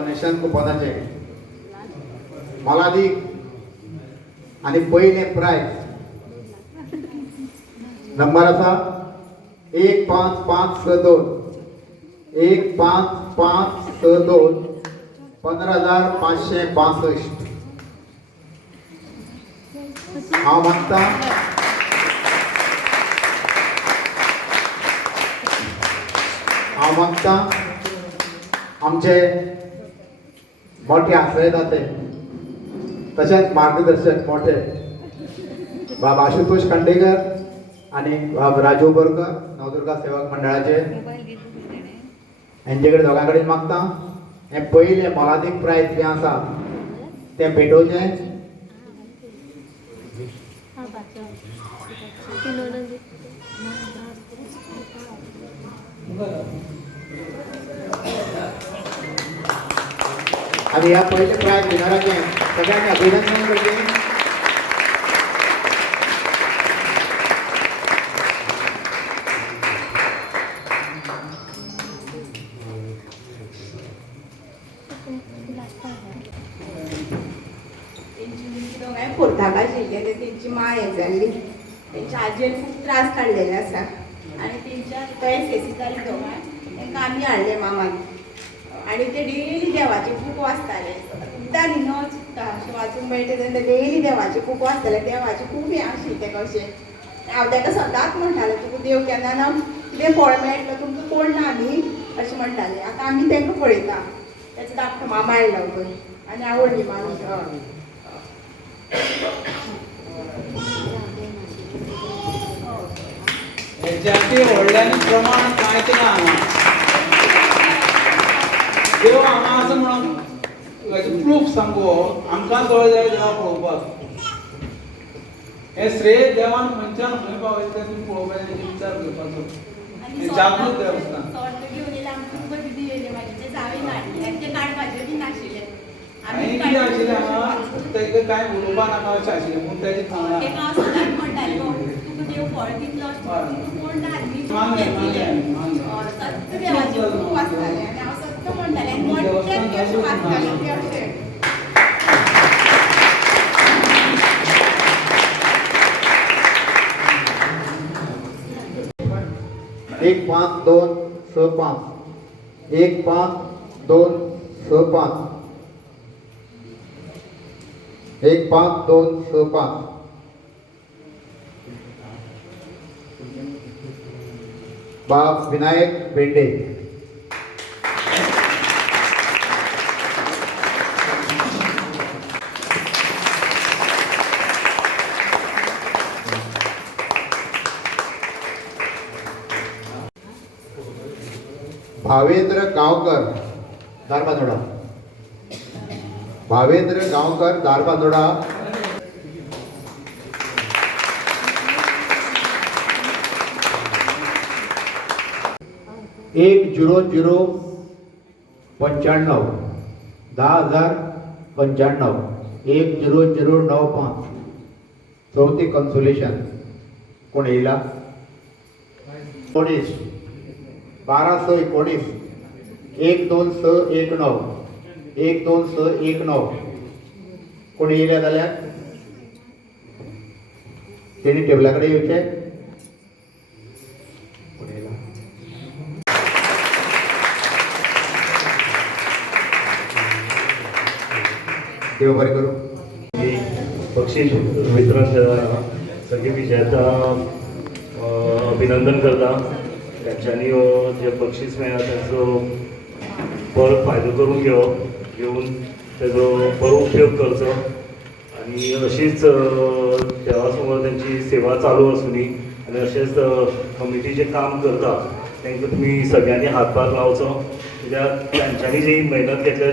Donation कुपनाचे मोलादीक आणि पहिले प्राइज नंबर आसा 15562 15562 15,562 हांव मागता आमचे मोठे आश्रयदाते तसेच मार्गदर्शक मोठे बाब आशुतोष खांडेकर आणि बाब राजू बोरकर नवदुर्गा सेवक मंडळाचे यांच्याकडे दोघांकडेन मागता हे पहिले मोलादीक प्राइज जे आसा ते भेटोवचे आणि या पहिले प्राइज घेणाऱ्याचे सगळ्यांनी अभिनंदन करते. पोर्ताका शिरले ते तेंची माय जाल्ली तेंच्या आजेन खूब त्रास काडलेले आसा आनी तेंच्या SSC जाली दोगांय तांकां आमी हाडले मामान आनी ते डेली देवाचे बूक वाचताले सुद्दां न्ही न चुकता अशें वाचूंक मेळटा तेन्ना डेली देवाचे बूक वाचताले देवाचे खूब हें आशिल्लें तेका अशें हांव ताका सदांच म्हणटालें तुका देव केन्ना ना कितें फळ मेळटलो तुमकां कोण ना न्ही अशें म्हणटालें आतां आमी तांकां पळयता तेचो धाकटो मामा आयलो पळय आनी आवडली मामी हेच्याती व्हडल्यानी प्रमाण कांयच ना हांगा देव हांगा आसा म्हणून प्रूफ सांगू आमकां कळ्ळें जाय देवा पळोवपाक हे श्रेय देवान मनशान खंय पावयता तें तुमी पळोवपाक तेजी विचार करपाचो हें जागृत देवस्थान आनी कितें आशिल्लें हांगा तेका कांय उलोवपा नाका अशें आशिल्लें पूण तेजें एक 5-2-6-5 1-5-2-6-5 1-5-2-6-5 बाब विनायक बेंडे भावेंद्र गांवकर दारबांदोडा भावेंद्र गांवकर दारबांदोडा 10095 10,095 10095 चौथी कन्सोलेशन कोण येयला 19 1219 12619 12619 कोण येयल्या जाल्यार तेणी टेबला कडेन येवचे देव बरें करूं. बक्षीस वितरण सगळे विजेता अभिनंदन करता त्यांच्यानी जे बक्षीस मेळ्ळा त्याचो बरो फायदो करून घेवन तेजो बरो उपयोग करचो आणि अशीच देवा समोर त्यांची सेवा चालू आसूनी आणि अशेंच कमिटी जे काम करता तांकां तुमी सगळ्यांनी हातभार लावचो कित्याक तांच्यांनी जी मेहनत घेतल्या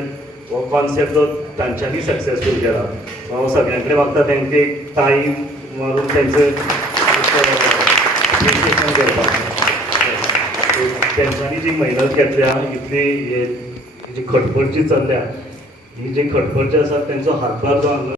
हो कॉन्सेप्ट जो तांच्यांनी सक्सेसफूल केला हांव सगळ्यां कडेन मागता तांकां एक ताळी मारून तेंचें एप्रिशिएशन करपाक तेंच्यांनी जी मेहनत घेतल्या इतली जी खटपट जी चल्ल्या ही जी खटपट जी आसा तेंचो हातभार जो हांगा